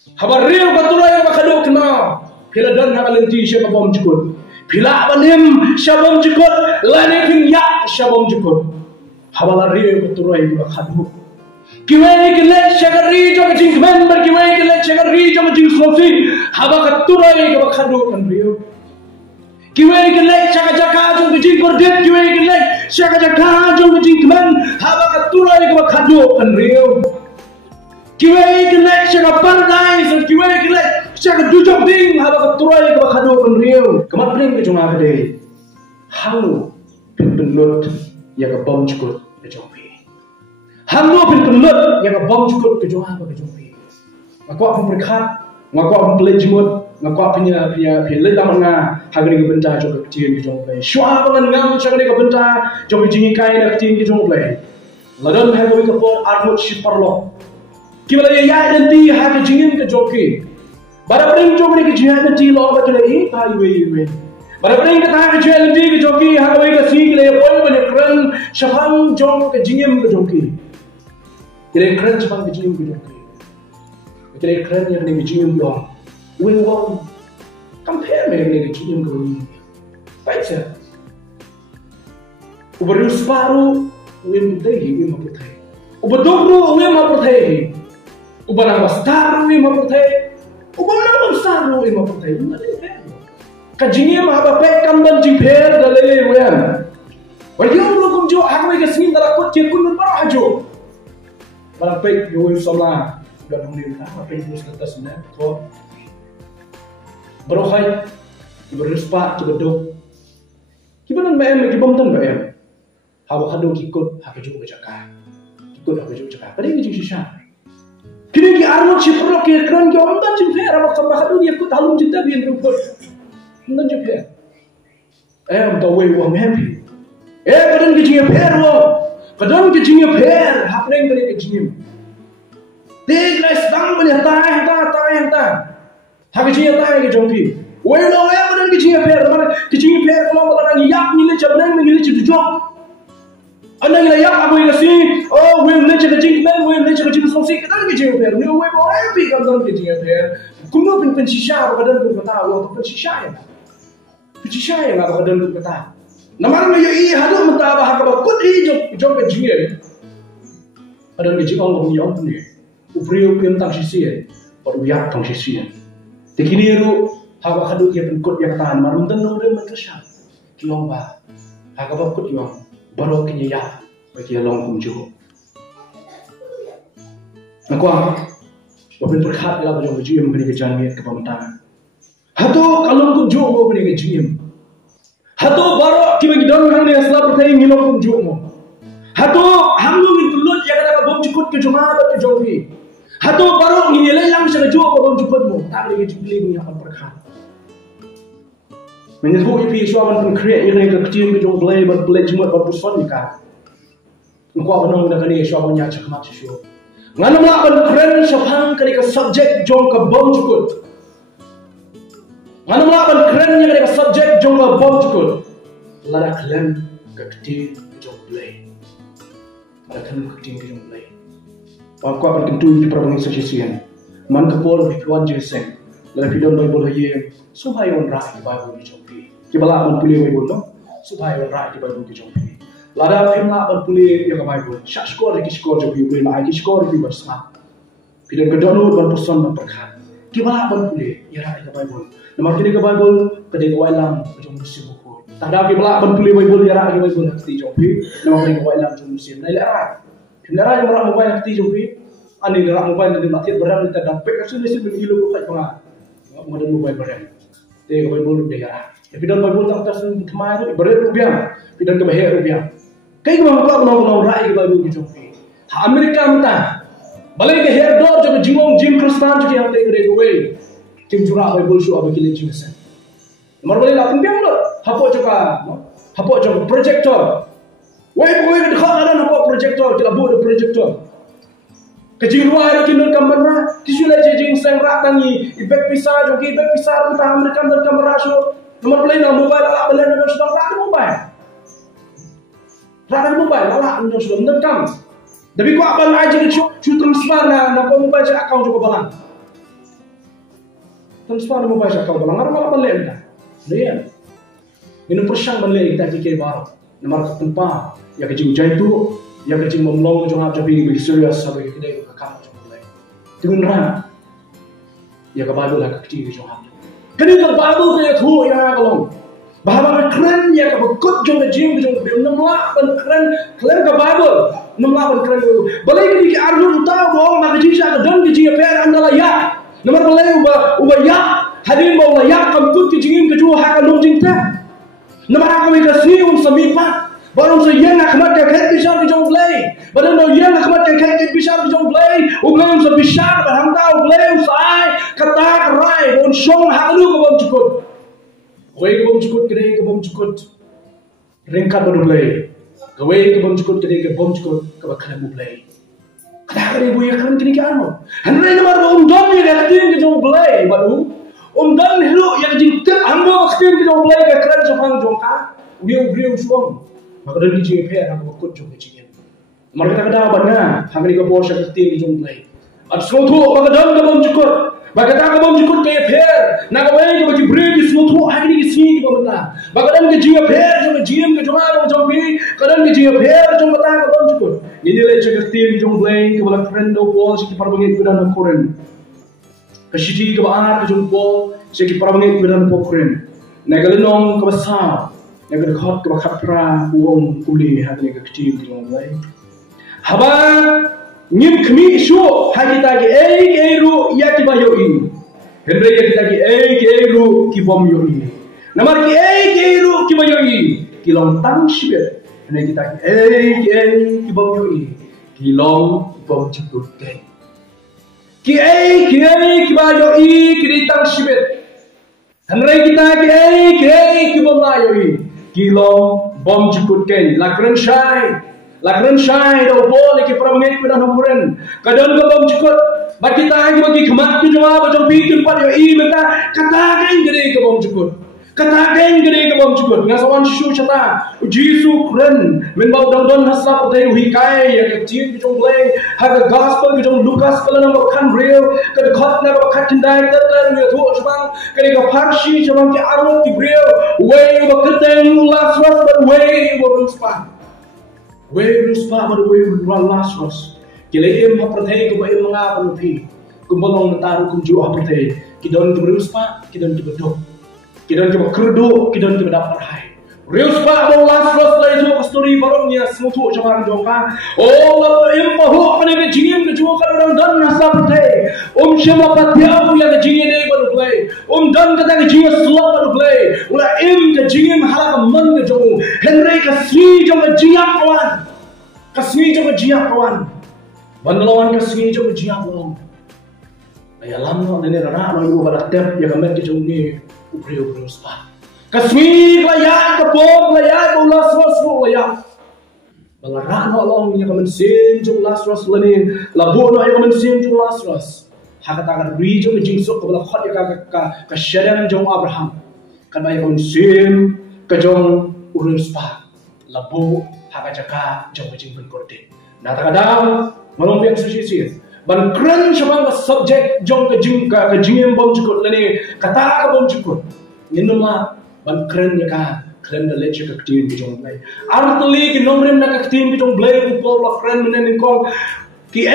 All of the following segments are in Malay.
Habar real baturai bakado kena. Pila dan hakalenti siapa bom jukut. Pila banim siapa bom jukut. Lani king yak siapa bom jukut. Habar real baturai bakado. Kiwai kelek syagari jom jing kemen berkiwai kelek syagari jom jing sofi. Habar baturai bakado kan real. Kiwai kelek syagajaka jom jing kordet. Kiwai kelek syagajaka jom jing kemen. Habar baturai bakado kan real. Kiwai kelek syaga paradise, kiwai kelek syaga dujok ding, haba keturai ke bakado penriu. Kemat pening ke jumlah kedai. Halu penlut ya ke bom cukup ke jompi. Halu penlut ya ke bom cukup ke jumlah ke jompi. Ngaku aku berkat, ngaku aku pelajimut, ngaku aku punya leda mana hagani ke benda jom ke kecil ke jompi. Syua bangan ngam syaga ke benda jom jingi kain ke kecil ke jompi. Ladan hagani ke port armut shiparlo. Kibala ya nanti hak jingin ke joki. Bara pering joki ke jihad nanti lo betul ini tahu. Bara pering ke hak jihad nanti ke joki hak wei ke sini le boy banyak keren syafang jong ke jingin ke joki. Kira keren syafang ke jingin ke joki. Kira keren yang ni ke jingin dong. Wei wong compare ni ke jingin ke wei. Baik sah. Uberus paru wei mudai wei maputai. Uberdobro wei maputai. Ubana bastar ni maputai, ubana bastar ni maputai. Kajini mahaba pek kamban jipher dalele wean. Wajib lukum jo hakwe kesini darakut kirkun berparah jo. Barang pek yo somla dan hunir apa pek terus kertas na. So berohai beruspa cebedok. Kibanan bayam kibam tan bayam. Hawa kado kikut hakajo bejaka. Kikut hakajo bejaka. Kadi ni shisha. Kini ki armut si perlu ki keren ki orang dan jumpa orang kambah itu dia ikut halum cinta biar berubah. Dan jumpa. Am the way wong happy. Kadang ki jinga per wong. Kadang ki jinga per hapeng kali ki jingim. Dek lai sedang banyak tayang. Hak jinga tayang ki jompi. Wei lo kadang ki jinga per mana ki jinga per kalau orang yak ni le cabang ni le cedujok. Anda yang layak aku yang kasih, oh, we melihat kecing man, we melihat kecing songsi, kadang kecing per, we mau happy kadang kecing per. Kumu pun shisha, kadang pun kata, oh, pun shisha ya, kadang pun kata. Namanya ya iya, hadu mentah bahak apa, kut jom kecing ya. Kadang kecing orang punya ni, uprio tang sisi, baru yak tang sisi. Tekini ru, haba hadu ya penkut yang tahan, marum tentu dia mentersah, kilong bah, hak apa kut yang. Baru kini ya bagi long kumju. Aku wapun berkat dalam jom kumju yang beri kejangan ke pemerintahan. Hatu kalau kumju mau beri kejangan. Hatu baru kibagi don hang ni asal percaya ngilong kumju mo. Hatu hamlu itu lut yang ada bom cukut ke jumlah ke jompi. Hatu baru ini lelang sana jual bom cukut mo. Tak boleh jubli punya apa berkat. Menyebut ipi suaman pun create yang ke kecil ke jom play jemut berpusan ni kan. Engkau benong dah kini suaman yang cakap macam tu. Ngana melakukan keren syafang kali ke subjek jom ke bom cukut. Ngana melakukan keren yang kali ke subjek jom ke bom cukut. Lada kalian ke kecil ke jom play. Lada kalian ke kecil ke jom play. Aku akan kentu di perbandingan sesian. Man kepol bijuan jeseng. Dalam video Bible haye supaya orang rakyat Bible dijompi. Kibala pun pulih Bible no supaya orang rakyat Bible dijompi. Lada film lah pun pulih yang Bible. Syak skor lagi skor jompi pulih lagi skor lagi bersama. Video kedua pun person memperkat. Kibala pun pulih yang rakyat Bible. Nomor kini ke Bible kedai kawailam jom musim buku. Tanda kibala pun pulih Bible yang rakyat Bible hati jompi. Nomor kini kawailam jom musim. Nilai rakyat. Nilai yang orang mobile hati jompi. Ani orang mobile nanti mati berang kita dapat kasih nasi mengilu bukan pengat. Mengenai mobile barang, dia mobile bolu dia. Tapi dalam mobile tak terus kemarin berat rupiah, tapi dalam kebahaya rupiah. Kaya kita mampu menang rakyat kita itu gitu. Amerika mentah, balik ke hair door jadi jingong Jim Kristen jadi yang tak keren gue. Tim curah mobile show apa kilin jenisnya. Nomor balik lapin biang lo, hapok juga projector. Wei dekat ada hapok projector, tidak boleh projector. Kecil luar kini kamera, kisulah jejing sengrak tangi, ibek pisar joki ibek pisar kita Amerika dan kamera show. Nomor play na mobile ala belen dan sudah tak ada mobile. Tak ada mobile ala anda sudah mendekam. Tapi kau apa aja ni show transfer na mobile saya account juga balang. Transfer mo ba siya kau balang malam balik dah. Lihat. Ini persang balik kita kiki baru. Namar tempat ya kecing jaitu ya kecing memlong jong apa jadi bagi serius sampai kita ke kamar jong balik. Tunggu rang. Ya ke Bible lah kecing jong apa. Kini ke Bible ke tu ya kalau. Bahawa keren ya ke bekut jong kecing jong beli namlah keren ke Bible namlah keren. Balik ni arjun tahu bahwa nak kecing saya dan kecing apa anda lah ya. Namar balik ubah ya. Hadin bawa ya kamput kecing kejual hak alung cinta. Namar aku ikasi samipat. Baru saya nak mat ke kait bisar ke jong play. Baru no yang nak mat ke kait bisar ke jong play. Ublay sa bisar bahang tau ublay usai kata rai bon song halu ke bom cukut. Koi ke bom cukut kene ke bom cukut. Ringkat baru play. Koi ke bom cukut kene ke bom cukut ke bakal play. Kata kene bu ya kan kene ke anu. Henry namar don ya katin ke jong play baru. Dan hello yang jingkat ambo katin ke jong play ke keren sapang jong ka. Ubiu suam. Maka dari kecil pihak aku ikut jom kecilnya. Mereka kata abangnya, kami ni kau saya kerti jom play. At semua maka dalam kau cukup, maka tak kau cukup kaya pihak. Nak kau ini bagi break semua hari ni sini kau benda. Maka dalam kecil pihak jom kecil ke jom ada jom pi. Kadang kecil pihak jom benda kau cukup. Ini leh saya kerti jom play. Kau balak friend do ball si kipar bangit beran koren. Kasih kau ar jom ball si kipar bangit beran koren. Nak kau nong kau besar. Yang kedua ke bakat pra uang kuli hati yang kecil di dalam lain. Haba nyim kami isu hati tadi ru ya kiba yoi. Henry ya kita ru kibom yoi. Namar ru kiba yoi. Kilong tang sibet. Henry kita kibom yoi. Kilong bom ceput ke. Kiba yoi kiri tang sibet. Henry kita kibom yoi. Kilo bom jukut ken lakren shai do bol ke pramengit pada nomuren kadang ke bom jukut bagi kita bagi kemat tu jawab macam pikir pada yo menta kata kan gede ke bom jukut ngasawan shu chata jisu kren men bau don hasap dai hui kai ya ke chin ke jong play ha ke gospel ke jong Lukas kala no kan real ke khat na khat tindai ta ta ni thu chbang ke ke farshi chbang ke arut ki real way ba keteng last was but way ba ruspa but way last was ke le em ha prathai ko ba em nga pa phi kumbalong ta kum ju ha prathai ki don ke ruspa ki don ke bedok kita coba kerdo, kita coba dapat hai. Reus pak mau last first lagi tu story barangnya semua tu macam jongka. Oh, impahu apa ni kejingin kejual kalau orang dan nasa pertai. Siapa patiau yang kejingin ni baru play. Dan kata kejingin selap baru play. Ulah kejingin halak man kejong. Henry kasih jong kejiak kawan. Bandelawan kasih jong kejiak kawan. Ayah lama ni rana orang ibu barat tep yang kami kejong ni. Ubriu spa. Kasmi layak kebom layak ulas ros layak. Balarano long yang kami sen jong las ros lani. Labu no yang kami sen jong las ros. Hakatakan rijong jingsuk kebala khot yang ka syadam jong Abraham. Kan bayi kami sen kejong ubriu spa. Labu hakajaka jong jingpun korde. Natakadam malong biang suci. Ban keren siapa ke subjek jong kejingin bom cukup lani kata ke bom cukup. Ini mah ban keren ya kan keren dah leceh ke kejingin jong play. Artli ke nomren nak kejingin jong play upol lah keren menen kong. Ki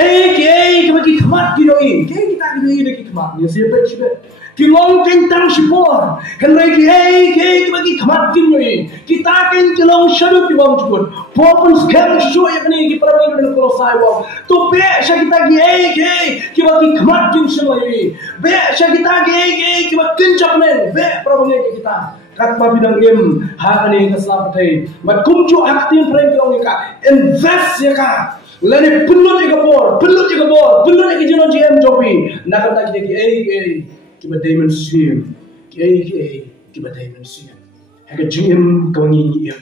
bagi kemat kidoi. Kita kidoi dah kemat. Ni siapa siapa. Ki long kentang sipor. Henry ki bagi kemat kidoi. Kita long shadow ki bom cukup. Popun scam show yang ni ki perawi dengan kolosai wong. Tu be kita ki bagi kemat kin semai. Be kita ki bagi kencap men. Be perawi kita. Kat bidang hak ni keselapatai. Mat kumju aktif friend ki ka invest ya ka. Lani pelut ikapor, pelut ikajino GM jopi. Nak kata kita kiba dimension, kiba dimension. Haka GM kawangi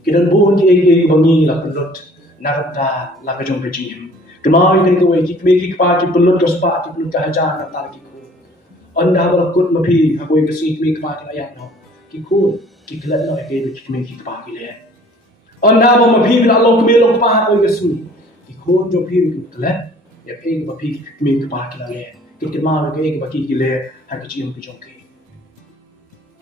Kidan buon kawangi la pelut. Nak kata la kajong GM. Kemau ikan kawai kiki kipati pelut kaspa pelut kahaja kata kiku. Anda berakut mapi aku ikasi kiki kipati ayat no. Kiku kikilat no kiki kipati le. Anda mapi bila Allah kemelo kipati aku ikasi. Kau jom pergi ke lab, ya pergi ke pergi keming ke park lagi. Kita mau ke bagi gile hak cium ke jongke.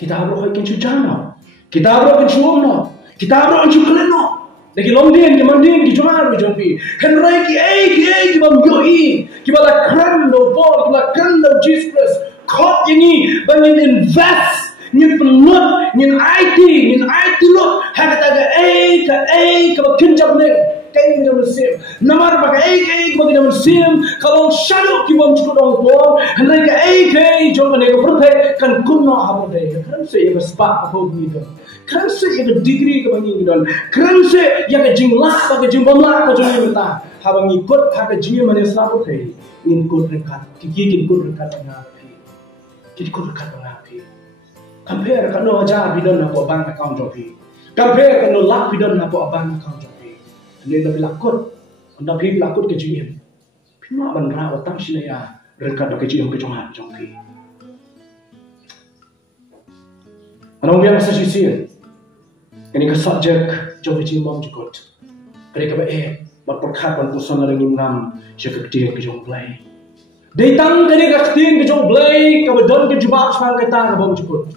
Kita harus hak kincu jana. Kita harus kincu omno. Kita harus kincu keleno. Lagi lomdien ke mandien ki jomar ke jongke. Henry ki bam yoi. Ki bala kran no ball, ki bala kran no Jesus. Kop ini bangin invest. Nyin penut, nyin IT lot. Hak kata ke kinjab ne. Kain kita musim, namar pakai kita kita musim. Kalau shadow kita cukup orang tua, hendak ke jom mana ke pertai kan kunna apa deh. Kerana saya berspak apa gitu. Kerana saya degree ke bagi gitu. Kerana saya ke jinglah, ke jimbamlah ke jom kita. Habang ikut hak jingnya mana selalu kai. Ikut rekat, kiki ikut rekat mengapi, kiki ikut rekat mengapi. Compare kan no ajar bidon apa bank account jopi. Compare kan no lak bidon apa bank account jopi. Ini dah bilakut, anda pergi bilakut ke JM. Pima bandra watang sini ya, rekat ke JM ke jomah jompi. Anong biar masa sisir, ini ke subjek jom JM bom jukut. Mereka berperkat berpusan lagi ngam, siapa ketian ke jom play. Datang kini ketian ke jom play, kebetulan ke jubah sekarang kita ke bom jukut.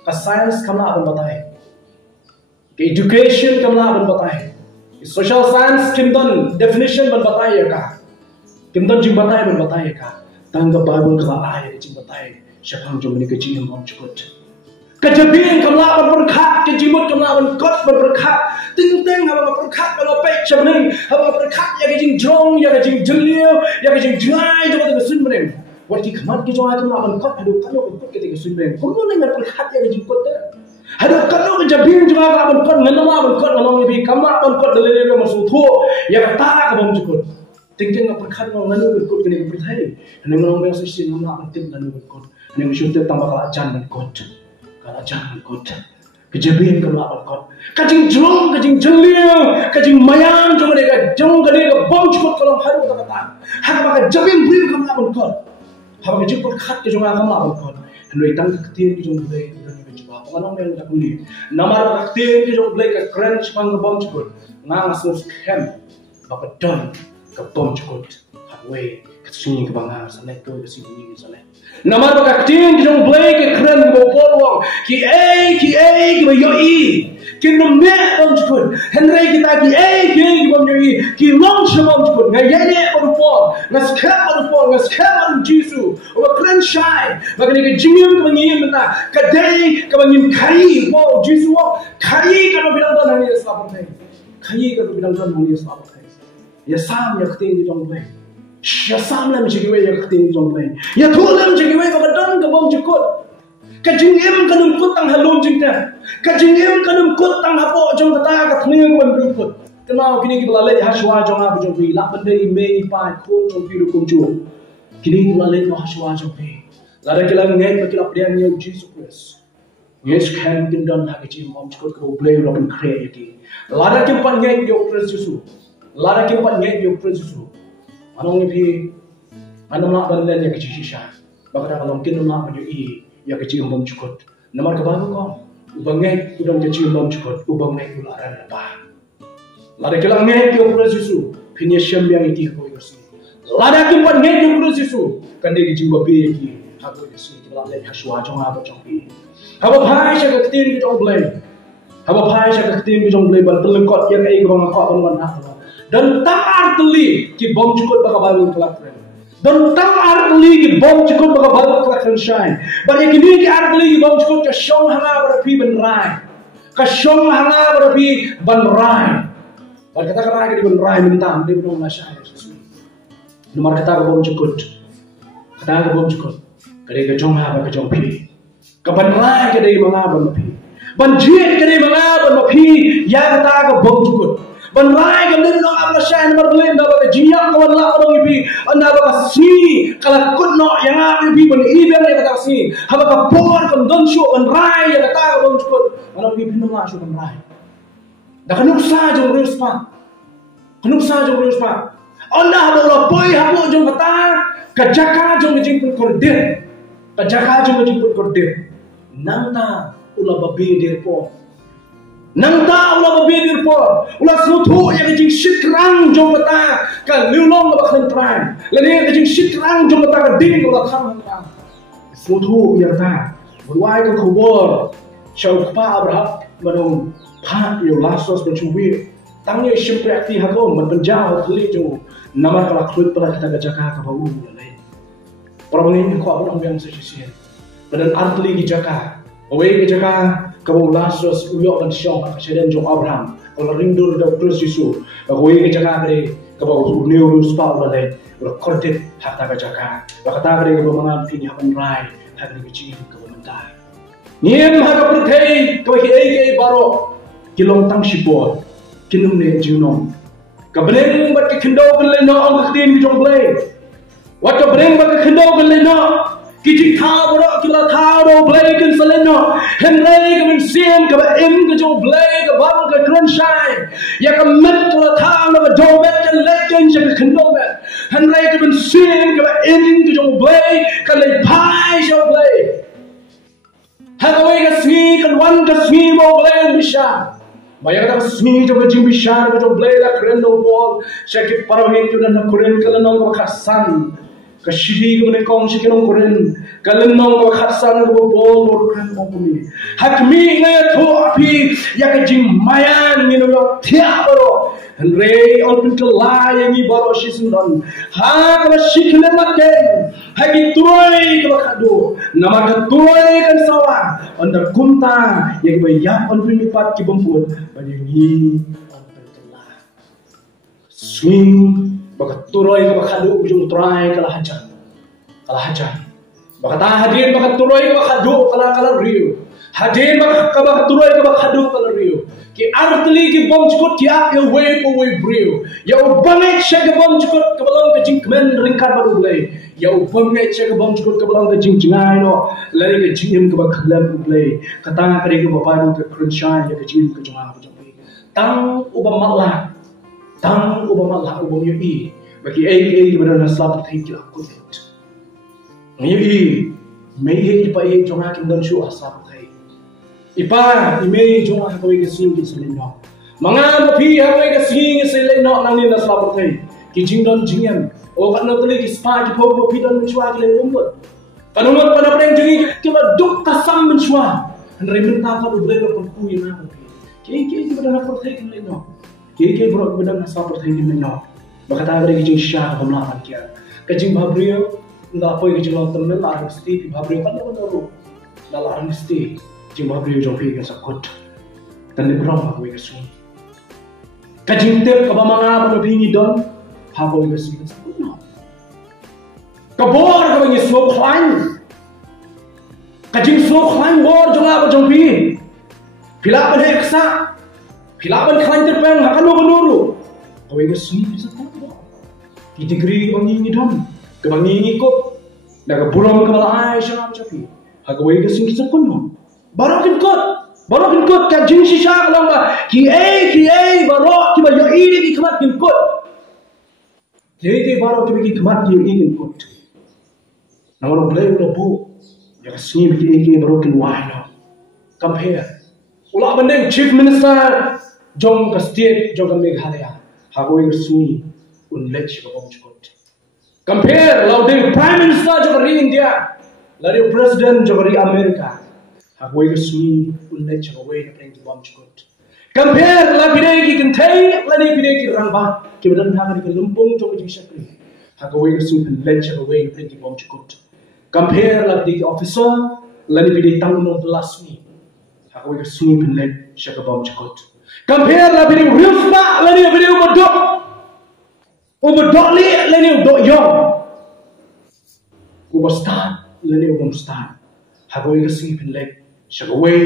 Ke science kamla akan batai, ke education kamla akan batai. Social science kimdan definition berbatai ka, kimdan jing batai berbatai ka, tangga Bible kala ayat jing batai, siapa jom ni kecil bom jukut. Kejadian kamla berberkat, kejimut kamla berkat berberkat, ting haba berberkat kalau pek cemning, haba berberkat ya kejing jong, ya kejing jelio, ya kejing jelai jom ada kesun meneng. Waktu kemat kejong kamla berkat, aduh kalau berkat ketika kesun meneng, kuno nengar berkat ya kejing kota. Hadap kalau kejabin juga kawan kau ngenama kawan kau ngenama lebih kamar kawan kau dalil yang masuk tu ya kata kawan cukup tinggal nak perkat mau nganu berkut kini berthai hanya menang biasa sih nama penting nganu berkut hanya mensyukur tambah kalajan berkut kejabin kawan berkut kajing jong kajing jelir kajing mayang jong mereka bom cukup kalau haru kata hanya maka jabin beri kawan berkut hanya kejing perkat kejong kawan berkut hanya itang ketir kejong beri Manong yang tak boleh. Nama raktir ke jom blake keren sepang ke bom cukup. Ngang asus kem, bapa don ke bom cukup. Halway ke sini ke bangga, sana itu ke sini ke sana. Nama raktir ke jom blake keren bopol wong. Ki yoi. Ki nomor bom cukup. Henry kita ki bom yoi. Ki long sebom cukup. Ngayene bopol, ngaskem Jisu. Oba keren shine. Makanya ke jingim ke bangin benda. Kadai ke bangin kai. Wow Jisu wow. Kai kalau bilang tuan hari Islam apa? Kai kalau bilang tuan hari Islam apa? Ya sam ya keting di jom play. Ya sam lah macam gue ya keting di jom play. Ya tulam macam gue bapa don ke bom cukup. Kajingim kanum kut tang halum jingta. Kajingim kanum kut tang hapo jong kata katning ban berikut. Kenal kini kita lalai haswa jong apa jong pi. Lak benda email pai kun jong pi rukun jong. Kini kita lalai haswa jong pi. Lada kita ngai pakilap dia ngai Jesus Christ. Yes kan kindan hak jim om cukup kau play rapan create. Lada kita ngai yo Christ Jesus. Lada kita ngai yo Christ Jesus. Anong ni pi anong nak benda yang kecil sisa. Bakal kalau kindan nak benda ya kecil bom cukup. Nomor kebaru kau. Ubangai udang kecil bom cukup. Ubangai ularan apa? Lada kita ngai yo Christ Jesus. Pinya syambiang itu kau yosi. Lada kita ngai yo Christ Jesus. Kan dia kecil babi lagi. Aku yosi kita lalai haswa jong apa jong pi. Haba pai saya ketin ke jong blay. Haba pai saya ketin ke jong blay ban pelengkot yang ai gong kau ban apa. Dan tak artli ki bom cukup baka Bible kelak. Dan tak artli ki bom cukup baka Bible kelak shine. Bagi kini ki artli ki bom cukup ka syong hanga berapi ban rai. Ka syong hanga berapi ban rai. Bagi kata rai ke ban rai mintam dia belum nasai. Nomor kata ke bom cukup. Kata ke bom cukup. Kare ke jong ha ba ke jong pi. Kapan rai ke dari mga ban mapi. Banjir ke dari mga ban mapi yang kata ke bom cukup. Ban rai ke dari mga abla syai nomor belen dah baka jiang kawan lah orang ipi. Anda baka si kalau kutno yang apa ipi ban ibel yang kata si. Haba ka por kan don show ban rai yang kata ke bom cukup. Orang ipi nama show ban rai. Dah kanuk sa jong reus pa. Kanuk sa jong reus pa. Anda haba ulah boy hapo jong kata kajaka jong jing pun kordir. Kajaka jong jing pun kordir. Nanta ulah babi dir po nang ta ula babidir po ula sutu yang jing sikrang jong mata ka liulong ba khan trai lani ka jing sikrang jong mata ka ding ula khan trai sutu yang ta buai ka khobor chau pa abraham manung pha yo lasos benchuwi tang ye shimprati hago man banjao thli jo namar kala khlut pala kita jaka ka bau lai parabangin ko abang yang sesi badan artli ki jaka away ki jaka kau lasos uyok dan siang kat seden jong Abraham kalau rindu dah terus Yesus kau ini jaga kau kau neurus pau balai kau kortet harta kau jaga kau kata kau mangan ini hapan rai hak ni kecil kau mentai niem hak perthei kau hiai baro kilong tang sipor kinum ne junong kau bereng bat kendau keleno ang kedin jong blai wat kau bereng bat kendau keleno kiti thao bro kila thao do blai kan saleno henrei ka min siem ka ba im ka jo blai ka bang ka kran shine ya ka met kila thao na ba do met ka legend ja ka khndo met henrei ka min siem ka ba im ka jo blai ka le pai jo blai ha ka wei ka smi kan wan ka smi mo blai bisha Maya kata smi jo ka jing bisha ka jo blai la kren no bol shaki parawin jo na kuren kala no ka khasan Kashidi ko ne kong shikinong koren kalenong ko khasan ko bol koren kompuni hakmi ngai tho api ya ka jing mayan ni no thia baro Henry on to lie ni baro shisundan ha ka shikne matte hagi turoi ko khadu nama ka turoi kan sawa under kunta ya ba ya on pinipat ki bompun bani ni on to lie swing baka turoi ka khadu ujung trai kala hajan baka ta hadin baka turoi ka khadu kala riu hadin baka turoi ka khadu kala riu ki artli ki bom chukut ki ap yo way po way brio ya bangai shag bom chukut ka balong ka jing kmen ringkat baru blai ya bangai shag bom chukut ka balong ka jing jingai no lari ka jing ka ba khalam blai kata kare ka baparu ka crunchai ya ka jing ka jama ka jam tang ubamalla ubam yi bagi ai benar nasab thai ki aku ni mai he pa e jonga kim dan shu asab thai ipa ime jonga ko ke sing ki seleno manga mo phi ha ko ke sing ki seleno nang ni nasab thai ki jing don jingem o kan no tli ki spa ki pho phi don chwa ki le umbo kanungot pa na preng jingi ki ba duk kasam men chwa andre men ta pa do ble ko ku ina ko ki benar ko thai ki leno ke bro benar nasab thai ki leno bakata bari ki jing sha ko na kan kya ka jing bhabrio nda poi ki jing lo tam la arsti bhabrio kan no ro la arsti jing bhabrio jo phi ka sakot tan ni bro ma ko ka su ka jing te ka ba manga ba phi ni don ha ko ka su ka sakot no ka bor ka ni so khlan ka jing so khlan bor jo la ba jo phi phila ban heksa phila ban khlan ter peng ha kan no ru ko ka su ni sakot ki degree bangi ni dom ke bangi ni ko daga buram ke bala ai sham chapi ha ko wei ke sing sa kun barokin kot ka jin shisha kalanga ki ai baro ki ba yo ini ki khamat kin kot ke baro ki khamat ki kin kot namaro blai lo bu ya sini ki baro kin wahno compare ula bandeng chief minister jong ka state jong ka meghalaya ha ko wei sini unlech bom chukot compare lauding prime minister jogari india lari president jogari america hagoi ga suni unlech hagoi na preng bom chukot compare la bidai ki kantai lani bidai ki rangba ki badan hagari ki lumpung jogi shakri hagoi ga suni unlech hagoi na preng bom chukot compare la bidai ki officer lani bidai tangno blasmi hagoi ga suni unlech shakabom chukot compare la bidai rifna lani bidai bodok Ubodoli leni udok yong, ubostan leni ubomstan. Hagoi gasing pinlek, shagaway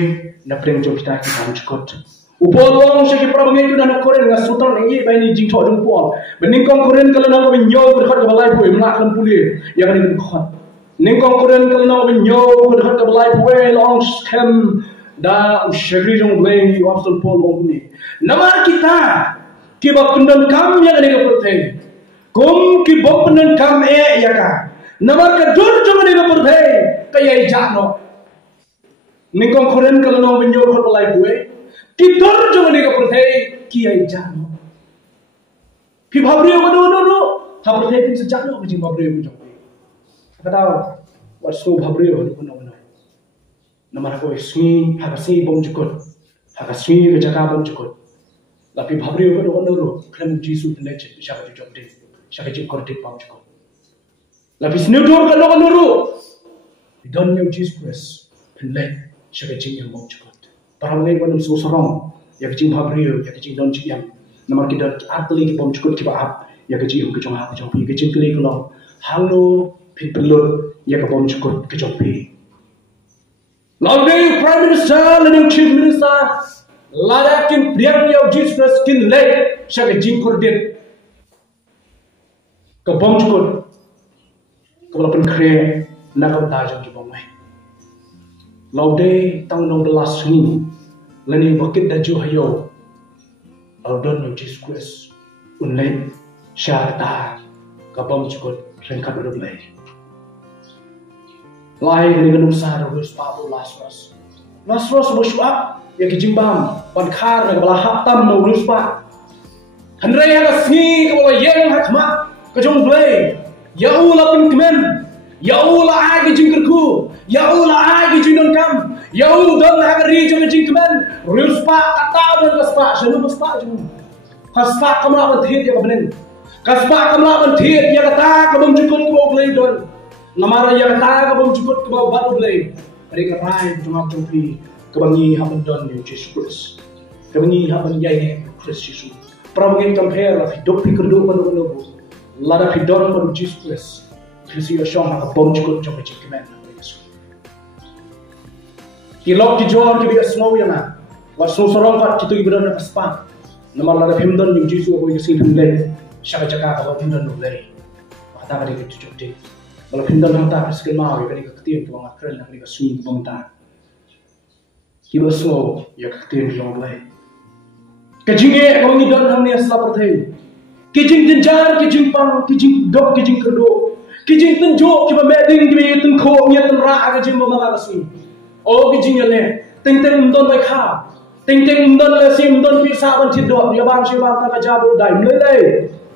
na preng jo kita kita chukot. Upolong shagi prabangai tu na koren nga sutan ngi bai ni jing tho jong pol. Bening kong koren kala na bin nyo ko khat ka balai poi mna kan puli ya kan bin khot. Ning kong koren kala na bin nyo ko khat ka balai poi long scam da shagri jong bleng yu absol pol bong ni. Namar kita ki ba kundan kam ya ne ka perthai. Kum ki bopnen kam yaka namar ka dur jong ni ka perthai kaya jano. Ning kong koren kala na bin nyo ko balai poi Kitor jangan ni kepercayai kiai jano. Pi bhabrio ko no. Kepercayai pun sejak no kecing bhabrio ko jong. Kata wasu bhabrio ko no. Nama aku ismi hakasi bom jukut. Hakasi ke jaka bom jukut. Tapi bhabrio ko no. Kena Yesus peneje siapa jong deh. Siapa jong kordik bom jukut. Tapi senudor ko no. Don't know Jesus penlek siapa jong yang bom jukut. Para mulai pun semua sorong. Ya kecing bhabrio, ya kecing don ciam. Nama kita atli bom jukut kiba ap. Ya kecing kejong ap kejong pi. Kecing keli kalau halo pit pelur ya ke bom jukut kejong pi. Lalu Prime Minister dan Chief Minister ladakin priang yang Jesus kin lek siapa kecing kordit. Ke bom jukut. Kalau pun kere nak kau tajam di bom mai. Lalu tang nong belas ni, lani bakit daju hayo. Lalu don yang Jesus unlay syarta kabam jukut lengkap berdua. Lahir dengan usaha terus pabu Lazarus bersyuap ya kejimbang pankar dan belahap tam nurus pak. Henry ada sini kalau yang hakmat kejong blay. Ya Allah penkemen, ya Allah agi jingkerku, ya Allah agi jinon kam, ya Allah don hagari jong jingkemen. Rus pak kata dan kaspak senu kaspak jong. Kaspak kamera bentit ya kebenin. Kaspak kamera bentit ya kata kabam jukut kau blay don. Namara yang kata kabam jukut kau baru blay. Mereka rai jong jongpi kebangi haban don ni Jesus. Kebangi haban yai Kristus Yesus. Prabangi compare lah hidup pikirdu panu. Lada pidon panu Jesus. Kristus Yesus yang kabam jukut jong jingkemen. Kilok kijuan kibiya semua yang na. Wasu sorong kat kita ibadah nak kaspak. Nama lada pimdon yang Jesus aku isi pimlay. Syaka jaka kabam pimdon nulay. Kata kadi kecucuk deh. Kalau pimdon hanta skill mau kadi ketian tu orang keren kadi kesun bangta. Kiba semua ya ketian tu orang lay. Kejingge kau ni don hamni asla perthai. Kijing tenjar, kijing pang, kijing dok, kijing kerdo. Kijing tenjo kiba meding kiba tengko nya tenra kijing mamala kasih. Oh kijing le. Teng don baik ha. Teng don le sim don pisa ban tidot ya bam si bam ta jabu dai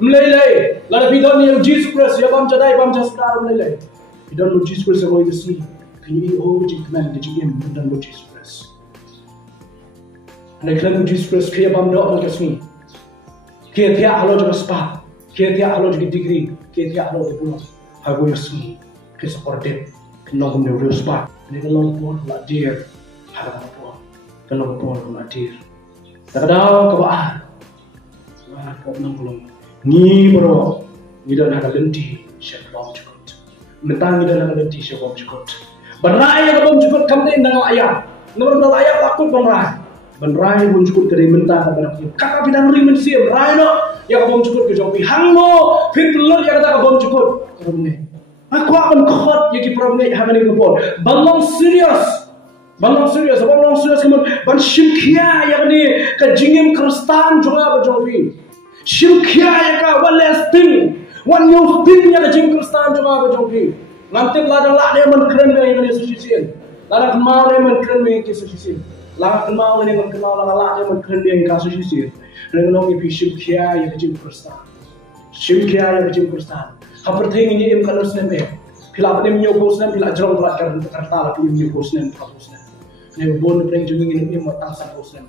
mlei la bidon yang Jesus Christ ya bam jadai bam jasdar mlei bidon lu Jesus Christ ko isi kini oh kijing kemen kijing bidon lu Jesus Christ. Ane klan Jesus Christ kaya bam do an kasmi. Kaya tiya halo juga spa, kaya tiya halo juga degree, kaya tiya halo juga pulang. Hago yasmi, kaya supported, kena gum dewa spa. Ini kalau pun lah dear, harap apa, kalau pun lah dear. Takdaw kabaan, wah kau nang belum. Ni bro, ni dah nak lenti, siapa bom cukup. Mentang ni dah nak lenti, siapa bom cukup. Berai yang bom cukup kamu ni nang layak, nomor nang layak laku berai. Berai pun cukup dari mentah kepada kita. Kakak bidang rimen siam, rai no, ya bom cukup ke jompi. Hangmo, fitlur ya kata bom cukup. Kerana aku akan khot ya ki problem ni hamen ke pon. Balong serius kemudian ban shimkhia ya ni ke jingim kristan juga berjompi. Shimkhia ya ka walesting, one new thing ya ke jingim kristan juga berjompi. Nanti ladang dia menkeren ya ni susisian. Ladang mau dia menkeren ya ki susisian. Lang kenal ni mengenal lang dia mengkeren dia kasus ini. Dengan orang ini shimkhia ya kecil kristan. Shimkhia ya kecil kristan. Haperteng ini im kalau senem eh. Pila pada minyak bosnem pila jerong berat kereta tapi minyak bosnem tak bosnem. Ni bon pering jenging ini im matang sang bosnem.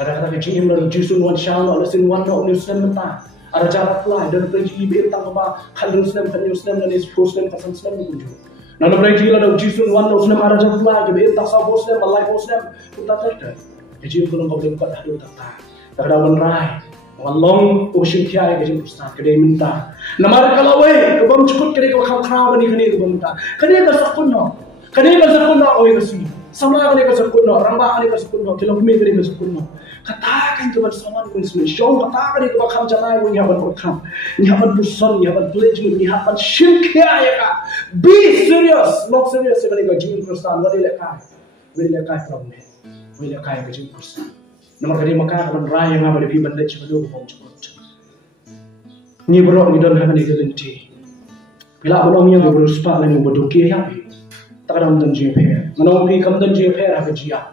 Ada kata kecil im lalu jusun wan syang lalu sin wan no newsnem mentah. Ada jarak fly dan pering jenging im tang apa kalau senem dan newsnem dan is bosnem kasan senem kunjung. Nana berarti kalau Jisun wan usnem ada jam pula, jadi entah sah bosnem, malai bosnem, kita terkait. Jadi kalau kau boleh buat hari utara, terdapat rai, walong usin kiai kerja pusat, kedai minta. Nama kalau kebam cukup kedai kau kau bani kedai kebam minta, kedai kau sakun no, oi kasih. Sama kedai kau sakun no, rambak kedai kau sakun no, kilo kumi kedai kau sakun no. Katakan kepada saman kau semua, show katakan kedai kau kau jalan kau nyaman berkam, nyaman busan, nyaman pledgement, nyaman shirkia ya kak. Be serious, not serious. Sekali kau jingin kristan, wali lekai problem, wali lekai kau jingin kristan. Nomor kali maka kawan raya yang ada di bandar Cibadu kau cukup. Ni berok ni don hakan itu nanti. Bila belum yang beruspa lagi berduki ya. Tak ada mungkin JPR. Menompi kamu dan JPR apa jia.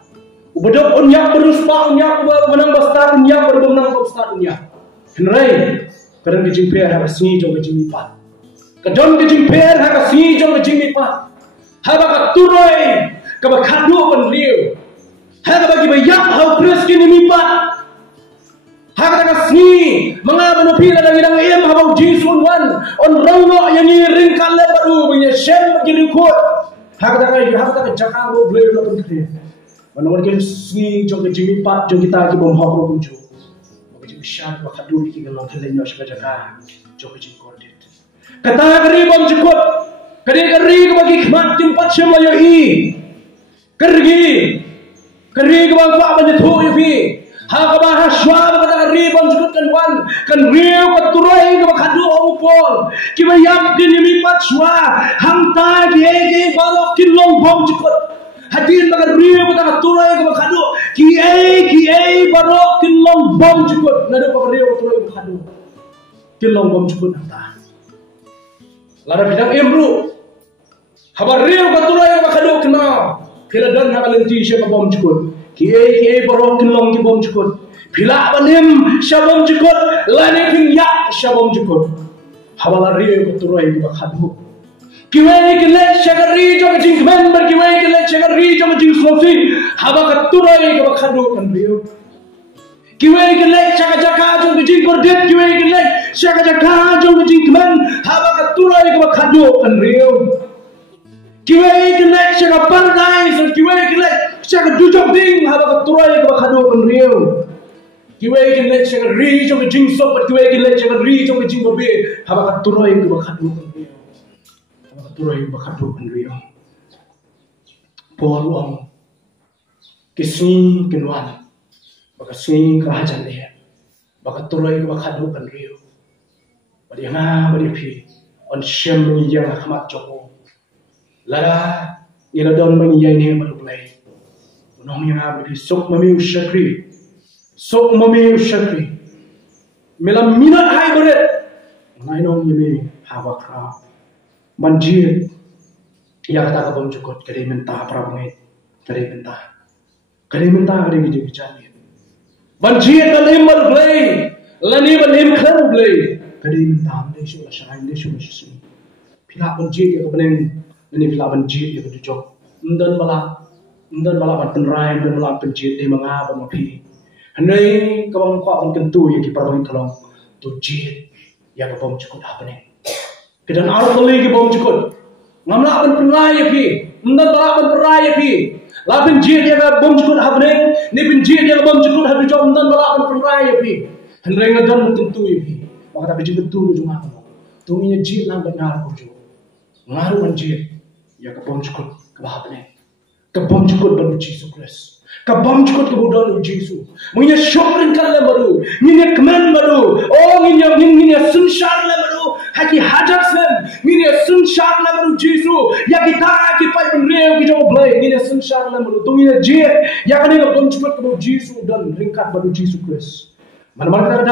Ubedok unyak beruspa unyak menang besar unyak berbenang besar unyak. Henry, kadang kejing per harga sini jom kejing lipat. Kadang kejing per harga sini jom kejing lipat. Harga katuroi kabakadu penriu. Harga bagi bayak hau pres kini lipat. Harga taka sini mengaban upila dang em habau jisun wan on rongo yang iring kale baru punya shem bagi rikut. Harga taka jakar bo blue lapan kre. Manawar kan sini jom kejing lipat jom kita ki bom hok kunju. Kejing syat wa khadu ki galau thelenya sekajaka jom kejing kordit. Kata keri bom jukut. Keri bagi khmat timpat semua yo i. Keri bang fa banyetu yo pi. Ha ka ba haswa kata keri bom jukut kan wan kan riu katurai ka khadu upol. Ki bayam ki lipat swa hangta ki barok kilong bom jukut. Hadir baga riu kata turai ka khadu ki ai barok kilong bom jukut nado ka riu turai ka khadu kilong bom jukut anta lara bidang imru habar riu ka turai ka khadu kena phila dan ha kalenti she ka bom jukut ki ai barok kilong ki bom jukut phila banim shabom jukut lani kin ya shabom jukut habala riu ka turai ka khadu kiwai kelek syagari jom jing member kiwai kelek syagari jom jing slofi haba katurai ka khadu kan riu kiwai kelek syagajaka jom jing kordet kiwai kelek syagajaka jom jing men haba katurai ka khadu kan riu kiwai kelek syagapardai so kiwai kelek syagajujok ding haba katurai ka khadu kan riu kiwai kelek syagari jom jing sobat kiwai kelek syagari jom jing babe haba katurai ka khadu kan riu turai bakadu penriu poruang kisni kinwan bakasni kerajaan dia bakat turai bakadu penriu badi nga badi pi on shem ni yang khmat joko lara ila don mani yang ni baru play unong yang badi sok mami usyakri melam minat hai beret nainong yemi hawa kra Banjir, ya kata kabam jukut, kadai mentah perabangit, kadai mentah kadai gitu bicara. Banjir kadai merblay, lani banim klan blay, kadai mentah blay syu lasaran blay syu syu. Pila banjir ya kebening, lani pila banjir ya kedujok. Ndan bala penrai, ndan bala banjir di mangaba mapi. Henai kabam kau akan kentu ya kiparabangit tolong, tu jir ya kabam jukut apa nih? Kedan arus lagi bom jukut, ngamla ban perai pi, ndan bala ban perai pi, lapin jir dia bom jukut habne, ni pin jir dia bom jukut habne jom ndan bala ban perai pi, henreng ngan tentu pi, maka tak tentu ujung apa, tuminya jir lang benar ujung, ngaruh ban jir, ya ke bom jukut ke habne, ke bom jukut ban Yesus Kristus. Kabam jukut kebudan Yesus. Minya syokrin kalle baru, minya kemen baru. Oh minya sunshar le baru. Haki hajat sen, minya sunshar le baru Yesus. Ya kita pai penreu ki jom blai, minya sunshar le baru. Tu minya je, ya kani kabam jukut kebu Yesus dan ringkat baru Yesus Kristus. Mana tak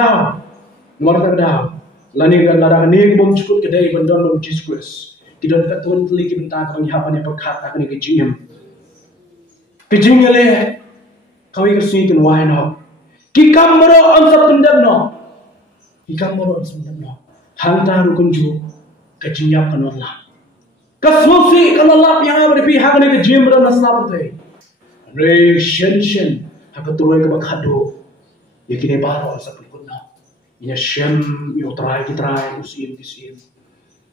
dah. Lani ladang ni kabam jukut kedai bandan baru Yesus Kristus. Kita dekat Tuhan teliki bentar penghiapan yang perkat akan kejim. Kejing le kawai kesini kan wahai no. Kikam mero ansat pendam no. Hantar kunju kejing yap kan Allah. Kasmusi kan Allah yang ada pihak ni kejim ber nasna putih. Re shen hak turoi ke bakhado. Yakini baro ansat kunno. Inya shem yo try usim.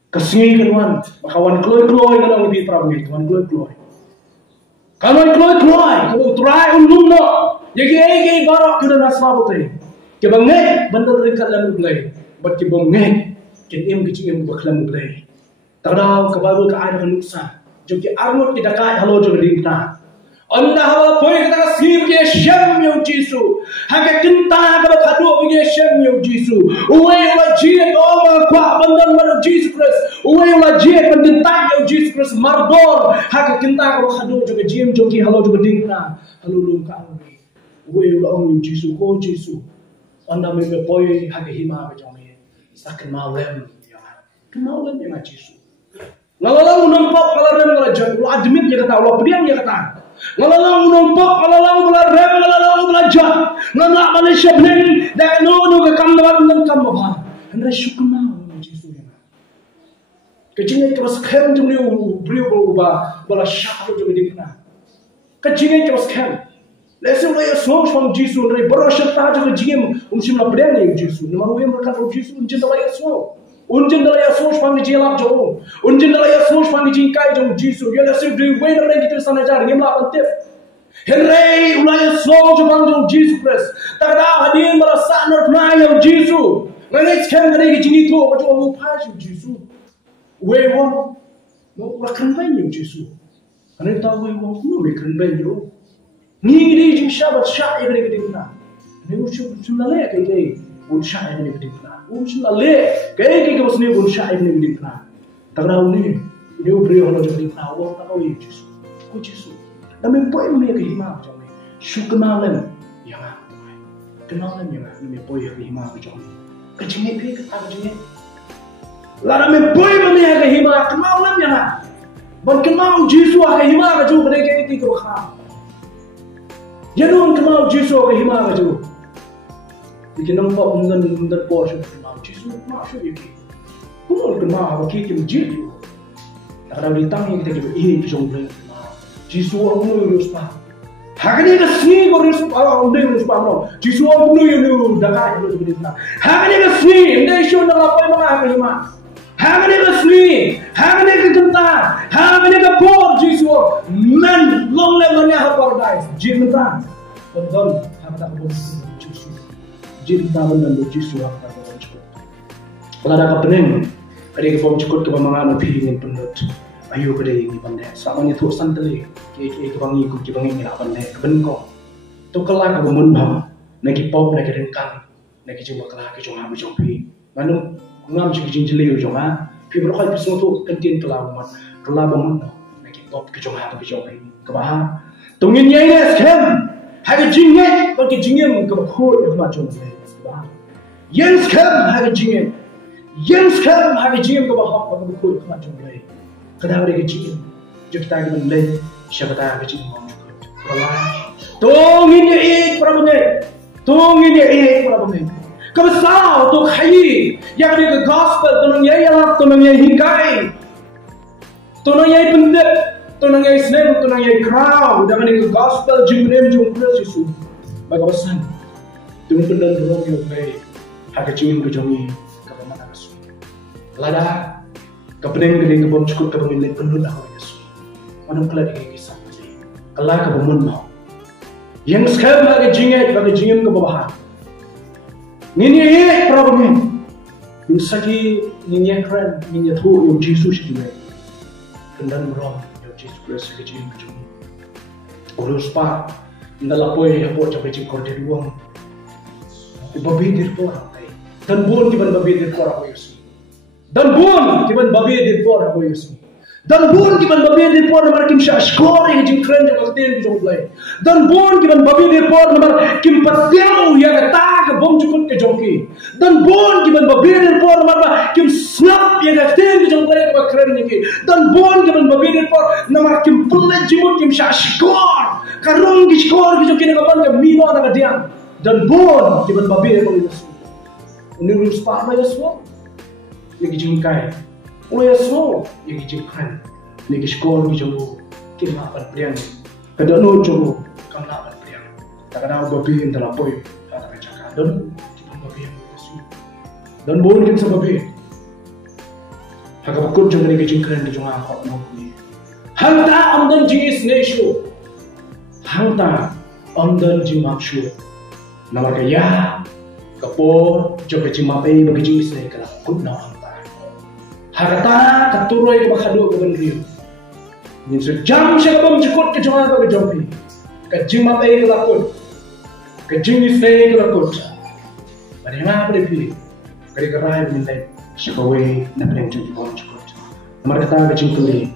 Kesini kan wan bakawan kloy kan lebih prabu itu wan kloy. Kalau kloy, kamu try unum no. Yagi barak kita nasab tu. Kita ngek bandar ringkat lalu belai. Buat kita ngek, kita kecil baklam belai. Terdaw kebaru ke ada nuksa. Jadi armut kita kait halau juga dinta. Anda hawa poi kita kasih ke shem yang Yesus. Hak kita kalau kado ke shem yang Yesus. Uwe wajib oma kuat bandar baru Yesus Kristus. Uwe wajib pendentai yang Yesus Kristus mardor. Hak kita kalau kado juga jim joki halau juga dinta. Halau lum kami. Uwe ulang yang Yesus ko Yesus. Anda mereka poi hak hima berjami. Sakin malam yang Yesus. Lalu nampak kalau rem kalau admit dia kata Allah pediam dia kata. ngalalang numpok, ngalalang belarem, ngalalang belajar, ngalak Malaysia bling, dan nu ke kamar dan kamar. Anda syukurlah Yesus ya. Kecingnya terus kem jumlah beliau berubah, bala syah jumlah dikna. Kecingnya terus kem. Lepas itu semua orang Yesus, dari berasal tahu kecingnya umsimlah berani Yesus. Nama yang berkata Yesus unjin dalam Yesus. Unjin dalam Yesus panggil jelak jauh. Unjin dalam Yesus panggil jingkai jauh Yesus. Ya lepas itu way dalam kita sana cari yang melakukan tip. Henry ulai Yesus panggil Yesus Kristus. Tak ada hadirin merasa nerfna yang Yesus. Nanti sekarang ada kecing itu macam orang lupa Yesus. Way wong, mau makan banyak Yesus. Anda tahu way wong mau makan banyak. Ni dia jing syabat syai yang kita dengar. Ni ucap leh kayak un syai yang kita dengar. Ucap leh kayak bos ni un syai yang kita dengar. Tak tahu ni beri orang jadi dengar. Orang tak tahu Yesus. Ku Yesus. Tapi poin mereka hima macam ni. Syukurlah yang apa? Kenalan yang apa? Ni poin hima macam ni. Kecingnya pergi kata kecingnya. Lara me boy mami aga hima kenal lam yang apa? Ban kenal Yesus aga hima aga juga mereka itu kebahagiaan. Jangan kenal Yesus aga hima aga juga. Bikin nampak mundan porsi kenal Yesus masuk ini. Kumul kenal aga kita menjadi. Tak ada ditang yang kita kita jom beli. Yesus aga menurut apa? Haknya kesini kau risuk Allah udah risuk Allah. Yesus aga menurut dah kau itu benar. Haknya kesini, anda isu anda apa yang mengaku hima? Haknya kesini, haknya kegentar, haknya kepor Yesus. Men long lemanya apa guys? Jintan, betul. Haknya kepor Yesus. Jintan benar Yesus haknya kepor cukup. Kalau ada kepening, ada kepor cukup kepamangan opini penut. Ayo pada ini pandai. Sama ni tu santri, ke bangi ku ke bangi ni apa pandai. Kebenko. Tu kelak aku munbam. Nagi pop nagi rengkang, nagi cuma kelak ke cuma macam pi. Manu ngam cik jeli cuma. Pi berkali pisau tu kentin kelak mat. Kelak bangun nagi pop ke cuma macam pi. Kebah. Tungin ye ni scam. Hari jingye bagi jingye kebakut macam ni. Kebah. Yang scam hari jingye. Yang scam hari jingye kebahak kebakut macam ni. Kadang ada kecil, jika kita ingin melihat siapa tahu kecil mau juga. Kalau tungin dia para pemain. Kebesar tu khayi yang ada gospel, tunang yai alap, tunang yai hinggai, tunang yai pendek, tunang yai seneng, tunang yai crowd. Dengan ada gospel jumlah Yesus. Bagaimana? Tunang pendek dorong yang baik, harga kecil kejongi kebamanan Yesus. Lada. Kepening gede kebom cukup kebom ini penuh dah Yesus. Mana kelak ini kisah ni. Kelak kebom mau. Yang sekarang bagi jingit kebawahan. Ini problem. Ini sagi ini keren ini tu yang Yesus juga. Kendan berom yang Yesus Kristus kecil kecil. Urus pak. Dalam poin yang buat capai cingkor di ruang. Babidir orang tay. Dan bukan kita babidir orang Yesus. Dan bun kiban babi di por aku Yesus. Dan bun kiban babi di por nomor kim syashkor yang jingkren yang aktif di jomblay. Dan bun kiban babi di por nomor kim patiau yang tak bom cukup ke jongki. Dan bun kiban babi di por nomor kim snap yang aktif di jomblay ke keren ni. Dan bun kiban babi di por nomor kim pulle jimut kim syashkor karung gishkor ki jongki dengan ban mino nak diam. Dan bun kiban babi di por Yesus. Ini urus apa Yesus? Lagi jingkai, oleh semua lagi jingkai, lagi skor lagi jauh, kita nak beriang, kada no jauh, kamu nak beriang, tak ada babi yang terlampau, tak ada cakap, dan kita babi yang bersih, dan boleh kita babi, agak bakut jangan lagi jingkai lagi jauh aku nak ni, hangta amdan jingis nesho, hangta amdan jimakshu, nama kaya, kapor, jauh jimapai bagi jingis ni kalau kut nak. Harta keturoi ke bakadu ke bendrio. Ini sejam saya bom cukup ke jangan ke jompi. Ke jimat ke lakut. Ke jingis ke lakut. Pada yang apa dia? Kali kerai menilai sebagai nak yang bom cukup. Nomor kata ke jingkuli.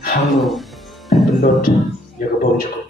Hango pendot ya ke bom cukup.